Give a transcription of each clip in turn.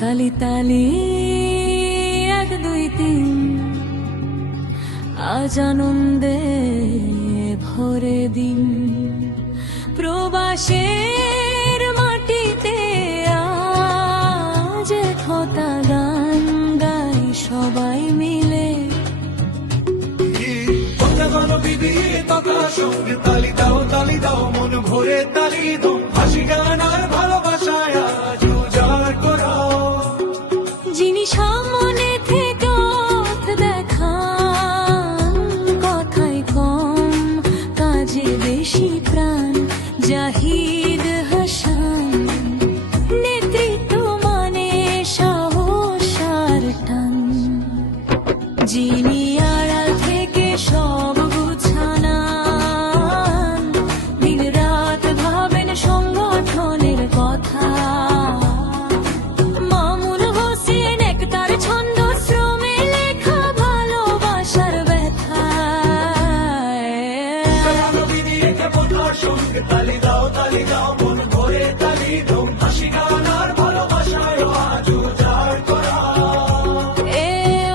তালি তালি 1 2 3 আজ আনন্দে ভরে দিন প্রবাসের মাটিতে আজ কথা গান গাই সবাই মিলে তালি দাও মন ভরে তালি দাও হাসি গান আর ভালোবাসায় আজ উজাড় করো যিনি সামনে থেকে দেখান কথায় কম কাজে বেশি প্রাণ জাহিদ হাসান নেতৃত্ব মানে সাহস আর টান যিনি আড়াল থেকে সব গুছানান দিন রাত ভাবেন সংগঠনের কথা মামুন হোসেন একতার ছন্দ শ্রমে লেখা ভালোবাসার ব্যথা তালি দাও মন ভরে তালি দাও হাসি গান আর ভালোবাসায় আজ উজাড় করো এ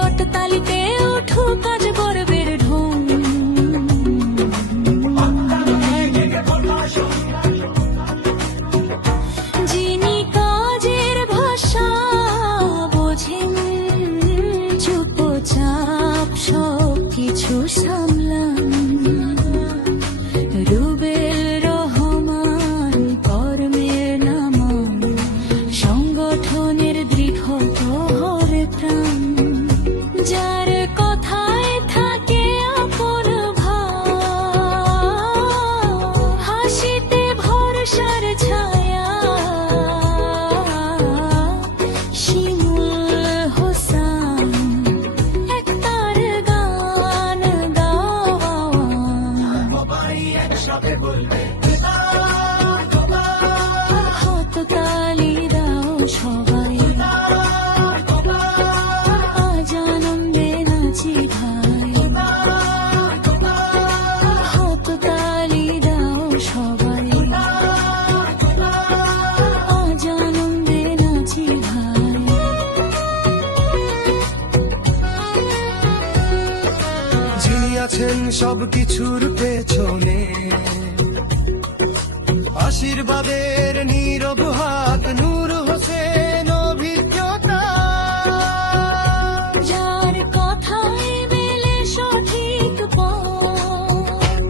ওঠ তালিতে ওঠো কাজ গর্বের ঢুম যিনি কাজের ভাষা বোঝেন চুপচাপ সব কিছু সামলান রুবেল রহমান কর্মের নামান সংগঠনের দৃঢ় প্রহরে প্রাণ যার কথায় থাকে আপন ভাব হাসিতে ভরসার ছায়া শিমুল হোসেন একতার গান গাওয়া একসাথে বলবে হাত তালি দাও সবাই আজ আনন্দে নাচি ভাই হাত তালি দাও সবাই আজ আনন্দে নাচি ভাই যিনি আছেন সবকিছুর পেছনে আশীর্বাদের নীরব হাত নূর হোসেন অভিজ্ঞতা যার কথায় মেলে সঠিক পথ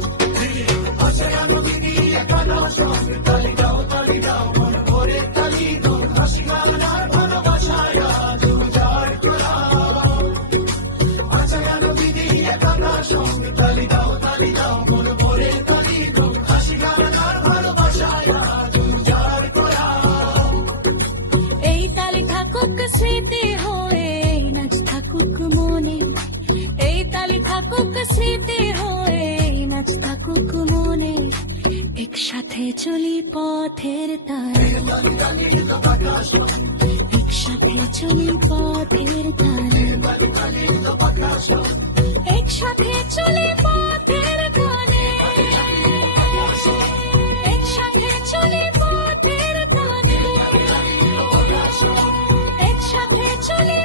তালি দাও মন ভরে তালি দাও হাসি গান আর ভালোবাসায় আজ উজাড় করো তালি দাও মন ভরে তালি দাও হাসি গান আর ভালোবাসায় আজ উজাড় করো এই তালি থাকুক স্মৃতি হয়ে নাচ থাকুক মনে এই তালি থাকুক স্মৃতি হয়ে নাচ থাকুক মনে একসাথে চলি পথের তারে একসাথে চলি পথের তারে একসাথে চলি পথের তারে একসাথে চলি পথের তারে একসাথে চলি